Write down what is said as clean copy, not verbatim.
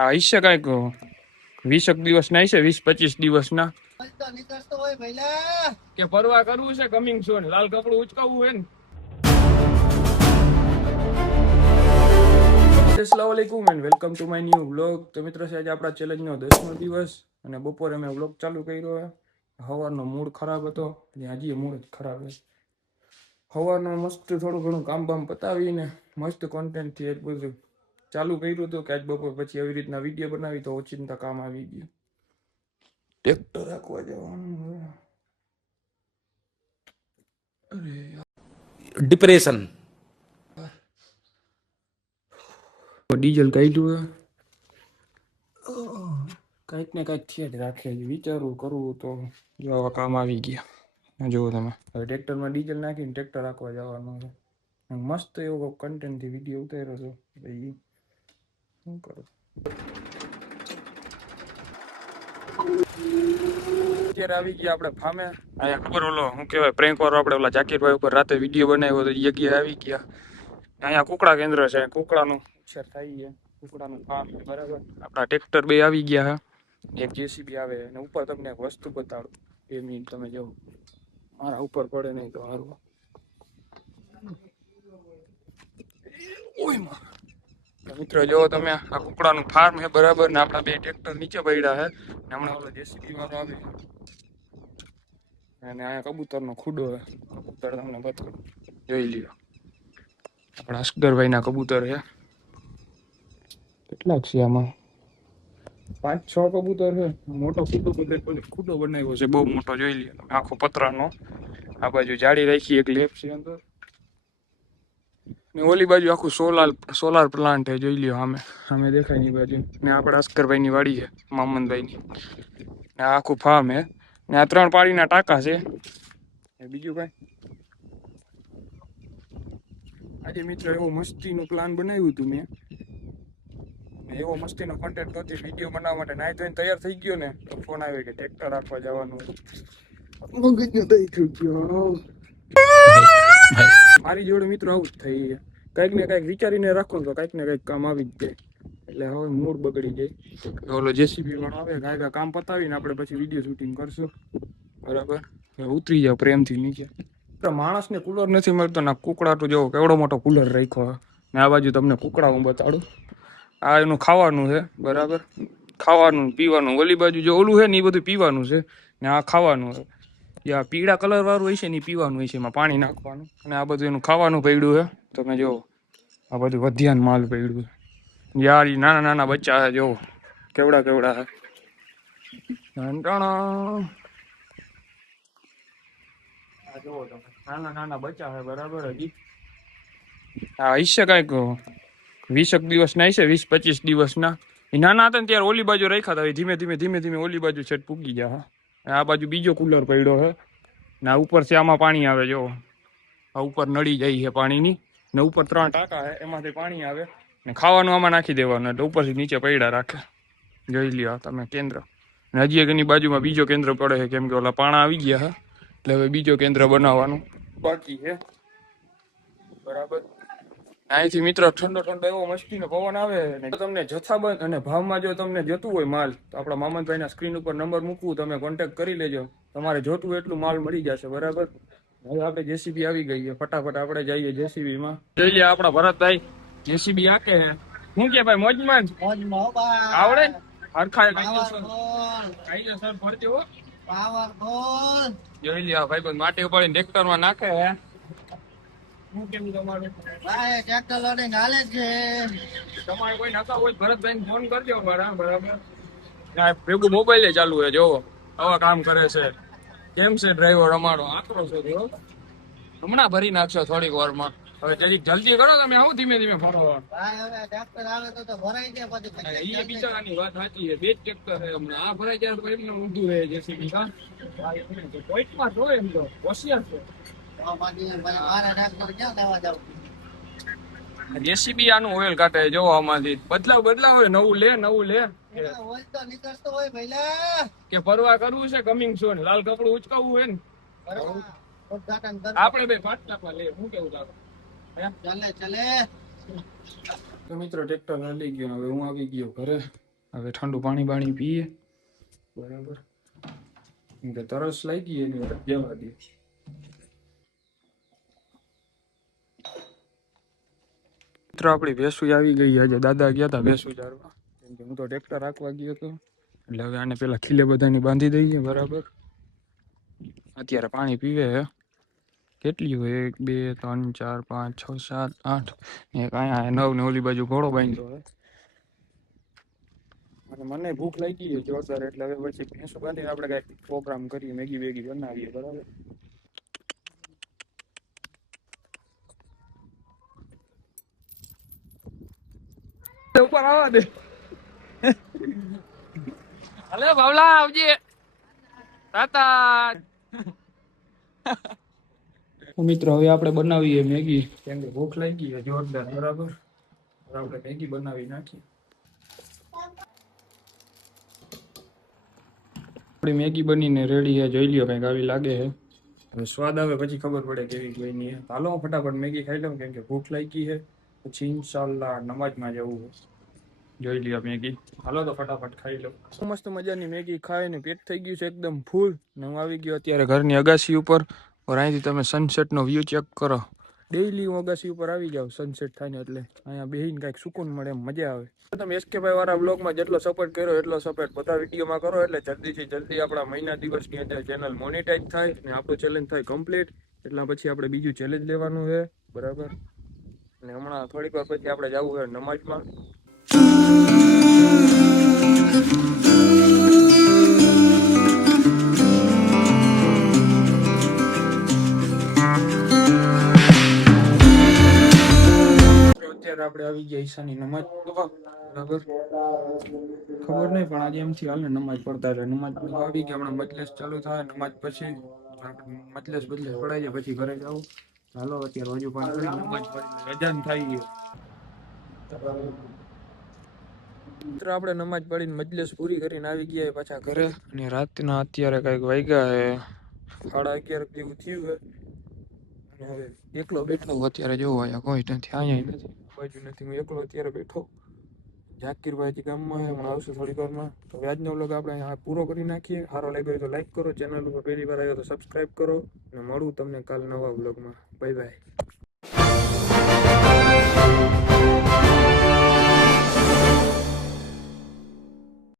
આઈશે કાંઈક 20 દિવસના આઈશે, 20-25 દિવસના કે પરવા કરવું છે કમિંગ સોન લાલ કપડું ઉચકાવવું હોય ને. અસલામ વાલેકુમ and welcome to my new vlog. તો મિત્રો આજે આપણા ચેલેન્જનો 10મો દિવસ અને બપોરે મેં વ્લોગ ચાલુ કર્યો છે. સવારનો મૂડ ખરાબ હતો અને હજી મૂડ જ ખરાબ છે. સવારનો મસ્ત થોડું ઘણું કામ બામ પતાવીને મસ્ત કોન્ટેન્ટથી એક બધું ચાલુ કર્યું હતું કે આજ બપોર પછી આવી રીતના વિડીયો બનાવી તો ઓચિંતા કામ આવી ગયું. ટ્રેક્ટર રાખવા જવાનું. અરે डिप्रेशन ડીઝલ કાઢ્યું કંઈક ને કંઈક છે જ રાખે વિચારવું કરવું તો જો આવા કામ આવી ગયા. જુઓ તમે હવે ટ્રેક્ટરમાં ડીઝલ નાખીને ટ્રેક્ટર રાખવા જવાનું છે. મસ્ત એવો કન્ટેન્ટથી વિડીયો ઉતાર્યો હતો ભાઈ. શું કરું અત્યારે આવી ગયા આપણે ફામે. અહીંયા ખબર ઓલો શું કહેવાય પ્રેન્ક વાળો આપણે ઓલા જાકીરભાઈ ઉપર રાતે વિડીયો બનાવ્યો તો એ જગ્યાએ આવી ગયા. અહીંયા કુકડા કેન્દ્ર છે, કુકડાનું ઉછેર થાય છે, કુકડાનું ફાર્મ બરાબર. આપણા ટ્રેક્ટર બે આવી ગયા છે, એક જેસીબી આવે અને ઉપર તમને એક વસ્તુ બતાડું. 2 મિનિટ તમે જો મારા ઉપર પડે નહીં તો સારું. મિત્રો જો તમે આ કુકડાનું ફાર્મ છે બરાબર ને આપણા બે ટ્રેક્ટર નીચે પડ્યા છે ને હમણાં ઓલો જેસીબી વાળો આવે અને અહીંયા કબૂતરનો ખુડો છે. કબૂતર તમને બતાવું, જોઈ લ્યો. આપણા અસ્કરભાઈના કબૂતર છે. કેટલાક છે આમાં? 5-6 કબૂતર છે. મોટો ખુડો બનાવ્યો છે, બહુ મોટો. જોઈ લ્યો તમે આખો પતરાનો. આ બાજુ જાળી રાખી, એક લેપ છે અંદર ને ઓલી બાજુ આખું સોલાર પ્લાન્ટ છે. જોઈ લ્યો સામે દેખાય ની બાજુ ને આપણા અસ્કરભાઈની વાડી છે, મામનભાઈની. ને આ આખું ફાર્મ છે ને આ 3 પાણીના ટાંકા છે. બીજું કઈ આજે મિત્ર એવો મસ્તીનું પ્લાન બનાવ્યું હતું મેં. એવો મસ્તીનો કોન્ટેન્ટ હતો વિડીયો બનાવવા માટે. નાઈ ધોઈને તૈયાર થઈ ગયો ને તો ફોન આવ્યો કે ટ્રેક્ટર રાખવા જવાનું. મારી જોડે મિત્રો આવું જ થઈ છે. કંઈક ને કંઈક વિચારીને રાખો તો કંઈક ને કંઈક કામ આવી જ જાય. એટલે હવે મૂડ બગડી જાય. ઓલો જેસીબી વાળો આવે ગાયગા કામ પતાવીને આપણે પછી વિડીયો શૂટિંગ કરશું બરાબર. ઉતરી જાવ પ્રેમથી નીચે. માણસને કુલર નથી મળતો ને કુકડા તો જોવો કેવડો મોટો કુલર રાખ્યો ને. આ બાજુ તમને કુકડા હું બતાડું. આ એનું ખાવાનું છે બરાબર, ખાવાનું પીવાનું. ઓલી બાજુ જો ઓલું છે ને એ બધું પીવાનું છે ને આ ખાવાનું છે. આ પીળા કલર વાળું હોય છે ને એ પીવાનું હોય છે, એમાં પાણી નાખવાનું. અને આ બધું એનું ખાવાનું પડ્યું છે. તમે જોવો આ બધું વધ્યાન માલ પડ્યું છે. યાર એ નાના નાના બચ્ચા છે, જોવો કેવડા છે. જોવો તમે નાના નાના બચ્ચા છે બરાબર. હજી હા હશે કાંઈક 20 દિવસના હશે, 20-25 દિવસના. એ નાના હતા ને ત્યારે ઓલી બાજુ રાખ્યા હતા. ધીમે ધીમે ઓલી બાજુ છેટ પૂગી ગયા. આ બાજુ બીજો કુલર પડ્યો છે ને આ ઉપરથી આમાં પાણી આવે. જો આ ઉપર નળી જાય છે પાણીની ને ઉપર 3 ટાંકા છે, એમાંથી પાણી આવે ને ખાવાનું આમાં નાખી દેવાનું એટલે ઉપરથી નીચે પડ્યા રાખે. જોઈ લ્યો તમે કેન્દ્ર. ને હજી એક એની બાજુમાં બીજો કેન્દ્ર પડે છે, કેમ કે ઓલા પાણા આવી ગયા છે એટલે હવે બીજો કેન્દ્ર બનાવવાનું બાકી છે બરાબર. અહીંથી મિત્ર ઠંડો એવો મસ્તીનો પવન આવે ને. તમને જથ્થાબંધ અને ભાવમાં જો તમને જોતું હોય માલ તો આપણા મામનભાઈના સ્ક્રીન ઉપર નંબર મૂકવું, તમે કોન્ટેક્ટ કરી લેજો. તમારે જોતું એટલું માલ મળી જશે બરાબર. હવે આપણે જેસીબી આવી ગઈ છે, ફટાફટ આપણે જઈએ જેસીબીમાં. જોઈ લે આપણા ભરતભાઈ જેસીબી આકે હે. શું કે ભાઈ મોજમાં આવડે હરખાય કાઈ સર ફરજો હો. પાવરફુલ જોઈ લે ભાઈ બંધ માટી ઉપાડીને ટ્રેક્ટરમાં નાખે હે. શું કેવું તમારું? ભાઈ ટ્રેક્ટર લોડિંગ હાલે છે. તમારે કોઈ નકા હોય ભરતભાઈને ફોન કરજો બરાબર. ભેગું મોબાઈલ ચાલુ છે, જોવો આવા કામ કરે છે. કેમ છે ડ્રાઈવર અમારો? આકરો છે જો. હમણાં ભરી નાખશો થોડીક વારમાં. હવે જલ્દી કરો તમે. આવું ધીમે ફરો. તો ભરાઈ જાય પછી. એ બિચારાની વાત સાચી છે. 2 જ ટ્રેક્ટર છે હમણાં. આ ભરાઈ જાય તો એમને ઊંધું રહે જેસીબી. પોઈન્ટમાં જો એમ તો હોશિયાર છે. જેસીબી આનું ઓઇલ કાઢે જો આમાંથી. બદલાવ હોય નવું લે ઓઇલ તો નીકળતો હોય ભઈલા. કે પરવા કરવું છે કમિંગ સોન લાલ કપડું ઉચકાવવું હોય ને આપણે બે 5 ટકા લે. હું કેવું લાગે? ચાલે તો મિત્રો ટ્રેક્ટર લઈ ગયો. હવે હું આવી ગયો ઘરે હવે ઠંડુ પાણી બાણી પીએ બરાબર. કેમ કે તરસ લાગી એની જવા દે. મિત્ર આપણી ભેંસું આવી ગઈ. આજે દાદા ગયા હતા ભેંસું ચારવા, કેમ કે હું તો ટ્રેક્ટર રાખવા ગયો હતો. એટલે હવે આને પેલા ખીલે બધાની બાંધી દઈએ બરાબર. અત્યારે પાણી પીવે હે. કેટલી હોય? 1 2 3 4 5 6 7 8 એક અહીંયા 9 ને ઓલી બાજુ ઘોડો બાંધ્યો હોય. અને મને ભૂખ લાગી છે જોરદાર, એટલે હવે પછી ભેંસું બાંધીને આપણે કાંઈક પ્રોગ્રામ કરીએ, મેગી વેગી બનાવીએ બરાબર. ઉપર આવવા દે. અલે બાવલા આવજે તાતા. મિત્રો હવે આપણે બનાવીએ મેગી, કેમ કે ભૂખ લાગી છે જોરદાર બરાબર. આપણે મેગી બનાવી નાખીએ. આપણી મેગી બનીને રેડી છે, જોઈ લ્યો કંઈક આવી લાગે છે. હવે સ્વાદ આવે પછી ખબર પડે કેવી બની છે. હાલો હું ફટાફટ મેગી ખાઈ લઉં, કેમ કે ભૂખ લાગી છે. પછી ઇન્શાલ્લાહ નમાજમાં જવું છે. જોઈ લ્યો મેગી. હાલો તો ફટાફટ ખાઈ લઉં. મસ્ત મજાની મેગી ખાઈને પેટ થઈ ગયું છે એકદમ ફૂલ. ને હું આવી ગયો અત્યારે ઘરની અગાસી ઉપર. ઓર અહીંથી તમે સનસેટનો વ્યૂ ચેક કરો. ડેઈલી હું અગાસી ઉપર આવી જાઉં સનસેટ થાય ને, એટલે અહીંયા બેહીને કાંઈક સુકૂન મળે, એમ મજા આવે. તમે એસકેભાઈ વાળા બ્લોગમાં જેટલો સપોર્ટ કર્યો એટલો સપોર્ટ બધા વિડીયોમાં કરો, એટલે જલ્દીથી જલ્દી આપણા મહિના દિવસની અંદર ચેનલ મોનેટાઈઝ થાય ને આપણું ચેલેન્જ થાય કમ્પ્લીટ. એટલા પછી આપણે બીજું ચેલેન્જ લેવાનું છે બરાબર. અને હમણાં થોડીક વાર પછી આપણે જવું છે નમાજમાં. અત્યારે આપણે આવી ગયા ઈશાની નમાજ બરાબર. ખબર નહીં પણ આજે એમથી હાલ ને નમાજ પડતા રહે. નમાજ આવી ગયા, હમણાં મજલિસ ચાલુ થાય. નમાજ પછી મજલિસ પડાઈ જાય પછી ઘરે જાવ. હાલો અત્યારે હજુ પણ કરી નમાજ પડી અજાન થઈ ગયું. આપણે નમાજ પડીને મજલિસ પૂરી કરીને આવી ગયા પાછા ઘરે. અને રાતના અત્યારે કઈક વાગ્યા હે 11:30 જેવું થયું હે. અને હવે એકલો બેઠો અત્યારે જોવો અહીંયા કોઈ નથી, અહીંયા નથી, બાજુ નથી, હું એકલો અત્યારે બેઠો. જાકીરભાઈ ગામમાં હમણાં આવશે થોડીક વારમાં. તો આજનો વ્લોગ આપણે અહીંયા પૂરો કરી નાખીએ. સારો લાગ્યો તો લાઈક કરો, ચેનલ ઉપર પહેલી વાર આવ્યો તો સબસ્ક્રાઈબ કરો. અને મળું તમને કાલ નવા વ્લોગમાં. Bye bye.